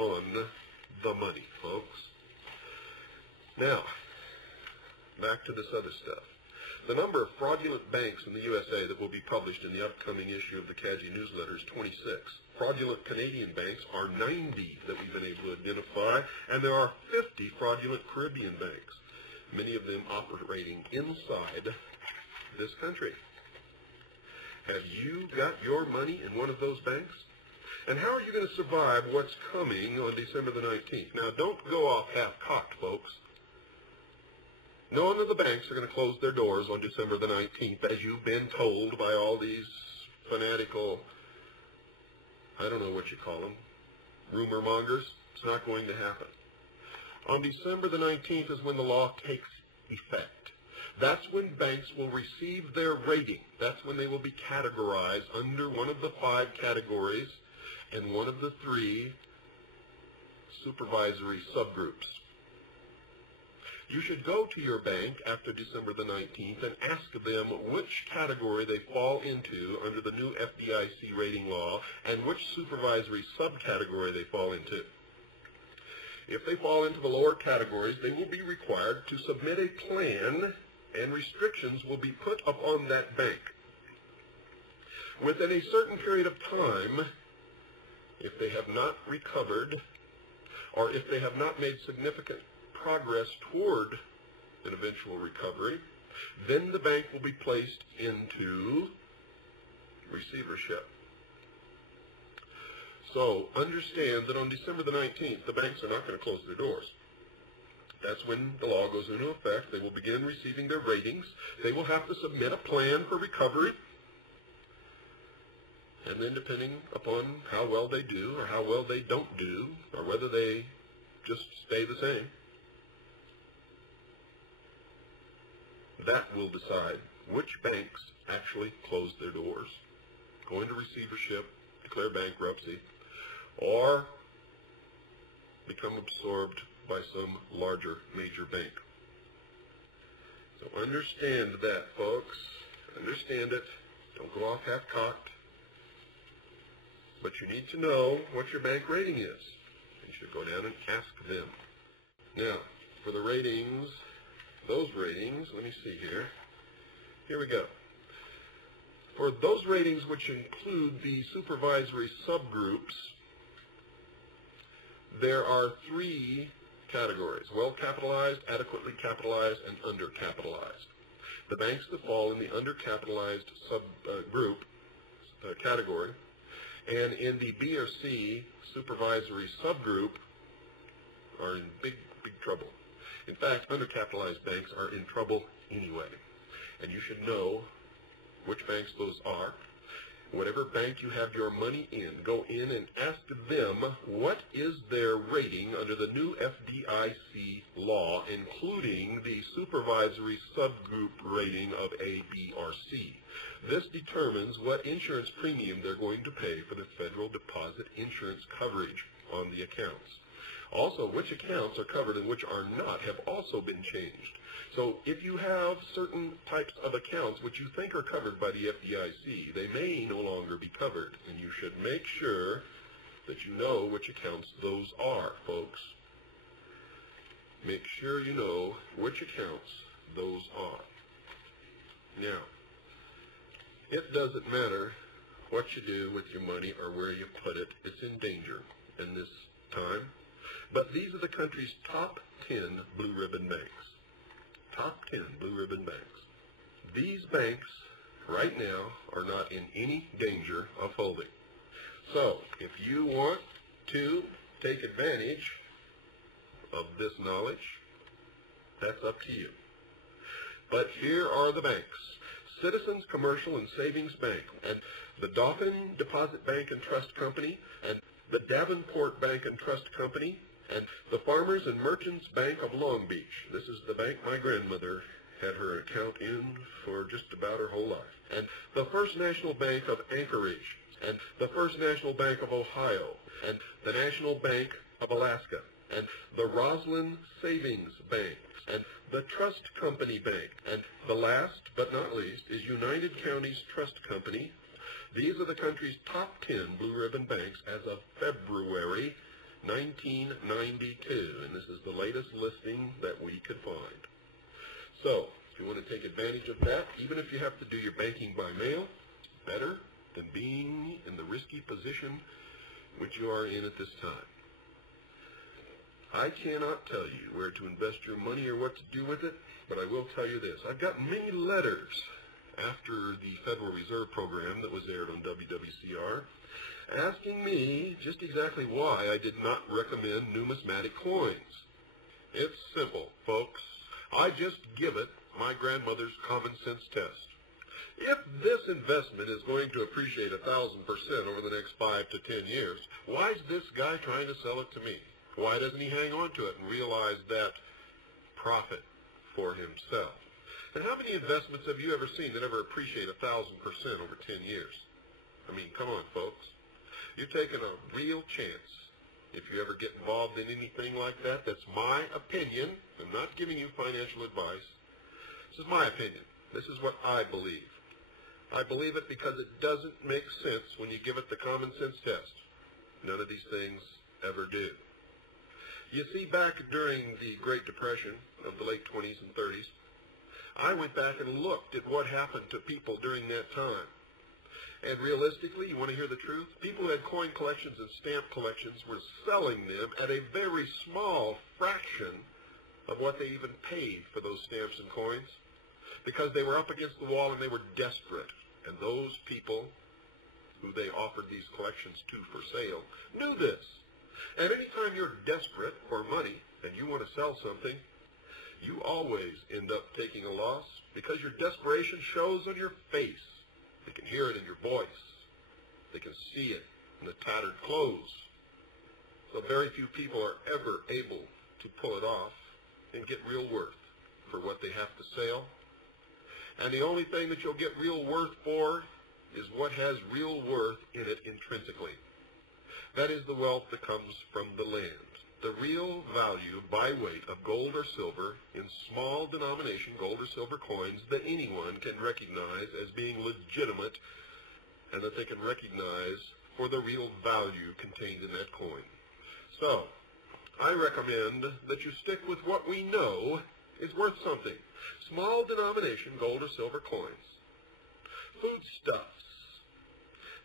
on the money, folks. Now, back to this other stuff. The number of fraudulent banks in the USA that will be published in the upcoming issue of the CAGI newsletter is 26. Fraudulent Canadian banks are 90 that we've been able to identify, and there are 50 fraudulent Caribbean banks, many of them operating inside this country. Have you got your money in one of those banks? And how are you going to survive what's coming on December the 19th? Now, don't go off half-cocked, folks. None of the banks are going to close their doors on December the 19th, as you've been told by all these fanatical, I don't know what you call them, rumor mongers. It's not going to happen. On December the 19th is when the law takes effect. That's when banks will receive their rating. That's when they will be categorized under one of the 5 categories and one of the 3 supervisory subgroups. You should go to your bank after December the 19th and ask them which category they fall into under the new FDIC rating law and which supervisory subcategory they fall into. If they fall into the lower categories, they will be required to submit a plan, and restrictions will be put upon that bank. Within a certain period of time, if they have not recovered or if they have not made significant progress toward an eventual recovery, then the bank will be placed into receivership. So understand that on December the 19th, the banks are not going to close their doors. That's when the law goes into effect. They will begin receiving their ratings. They will have to submit a plan for recovery. And then depending upon how well they do or how well they don't do, or whether they just stay the same, that will decide which banks actually close their doors, go into receivership, declare bankruptcy, or become absorbed by some larger major bank. So understand that, folks. Understand it. Don't go off half-cocked. But you need to know what your bank rating is. You should go down and ask them. Now, for the ratings, those ratings, let me see here. Here we go. For those ratings which include the supervisory subgroups, there are 3 categories: well-capitalized, adequately capitalized, and undercapitalized. The banks that fall in the undercapitalized subgroup category and in the B or C supervisory subgroup are in big trouble. In fact, undercapitalized banks are in trouble anyway. And you should know which banks those are. Whatever bank you have your money in, go in and ask them what is their rating under the new FDIC law, including the supervisory subgroup rating of A, B, or C. This determines what insurance premium they're going to pay for the federal deposit insurance coverage on the accounts. Also, which accounts are covered and which are not have also been changed. So if you have certain types of accounts which you think are covered by the FDIC, they may no longer be covered, and you should make sure that you know which accounts those are, folks. Make sure you know which accounts those are. Now, it doesn't matter what you do with your money or where you put it. It's in danger in this time. But these are the country's top 10 blue ribbon banks. Top 10 blue ribbon banks. These banks right now are not in any danger of folding. So if you want to take advantage of this knowledge, that's up to you. But here are the banks: Citizens Commercial and Savings Bank, and the Dauphin Deposit Bank and Trust Company, and the Davenport Bank and Trust Company, and the Farmers and Merchants Bank of Long Beach. This is the bank my grandmother had her account in for just about her whole life. And the First National Bank of Anchorage, and the First National Bank of Ohio, and the National Bank of Alaska, and the Roslyn Savings Bank, and the Trust Company Bank, and the last but not least is United Counties Trust Company. These are the country's top 10 blue ribbon banks as of February 19th, $19.92, and this is the latest listing that we could find. So, if you want to take advantage of that, even if you have to do your banking by mail, it's better than being in the risky position which you are in at this time. I cannot tell you where to invest your money or what to do with it, but I will tell you this. I've got many letters after the Federal Reserve program that was aired on WWCR asking me just exactly why I did not recommend numismatic coins. It's simple, folks. I just give it my grandmother's common sense test. If this investment is going to appreciate 1,000% over the next 5 to 10 years, why is this guy trying to sell it to me? Why doesn't he hang on to it and realize that profit for himself? And how many investments have you ever seen that ever appreciate 1,000% over 10 years? I mean, come on, folks. You're taking a real chance. If you ever get involved in anything like that, that's my opinion. I'm not giving you financial advice. This is my opinion. This is what I believe. I believe it because it doesn't make sense when you give it the common sense test. None of these things ever do. You see, back during the Great Depression of the late 20s and 30s, I went back and looked at what happened to people during that time. And realistically, you want to hear the truth? People who had coin collections and stamp collections were selling them at a very small fraction of what they even paid for those stamps and coins, because they were up against the wall and they were desperate. And those people who they offered these collections to for sale knew this. And anytime you're desperate for money and you want to sell something, you always end up taking a loss because your desperation shows on your face. They can hear it in your voice. They can see it in the tattered clothes. So very few people are ever able to pull it off and get real worth for what they have to sell. And the only thing that you'll get real worth for is what has real worth in it intrinsically. That is the wealth that comes from the land. The real value by weight of gold or silver in small denomination gold or silver coins that anyone can recognize as being legitimate and that they can recognize for the real value contained in that coin. So, I recommend that you stick with what we know is worth something. Small denomination gold or silver coins. Foodstuffs.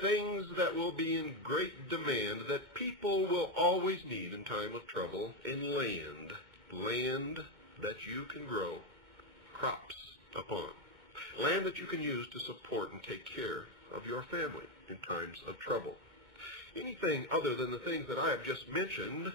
Things that will be in great demand that people will always need in time of trouble, and land. Land that you can grow crops upon. Land that you can use to support and take care of your family in times of trouble. Anything other than the things that I have just mentioned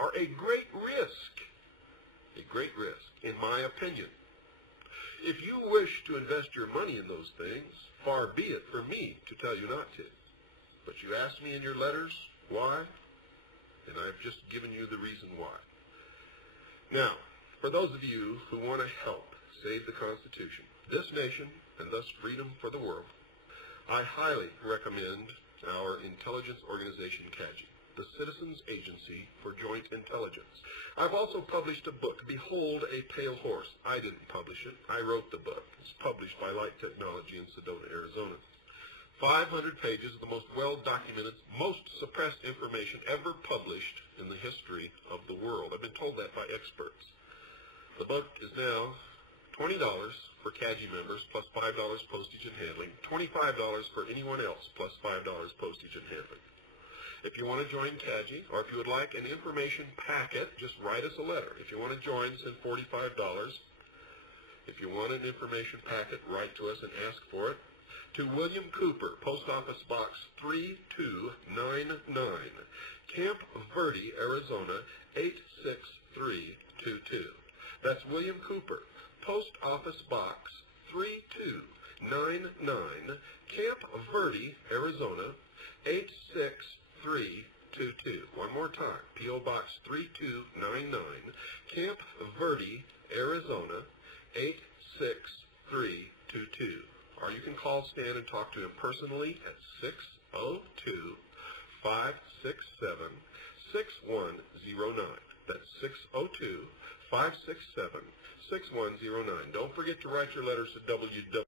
are a great risk. A great risk, in my opinion. If you wish to invest your money in those things, far be it for me to tell you not to. But you asked me in your letters why, and I've just given you the reason why. Now, for those of you who want to help save the Constitution, this nation, and thus freedom for the world, I highly recommend our intelligence organization, CAGI, the Citizens Agency for Joint Intelligence. I've also published a book, Behold a Pale Horse. I didn't publish it. I wrote the book. It's published by Light Technology in Sedona, Arizona. 500 pages of the most well-documented, most suppressed information ever published in the history of the world. I've been told that by experts. The book is now $20 for CAGI members, plus $5 postage and handling, $25 for anyone else, plus $5 postage and handling. If you want to join CAGI, or if you would like an information packet, just write us a letter. If you want to join, send $45. If you want an information packet, write to us and ask for it. To William Cooper, Post Office Box 3299, Camp Verde, Arizona 86322. That's William Cooper, Post Office Box 3299, Camp Verde, Arizona 86322. One more time, P.O. Box 3299, Camp Verde, Arizona 86322. Or you can call Stan and talk to him personally at 602-567-6109. That's 602-567-6109. Don't forget to write your letters to WW.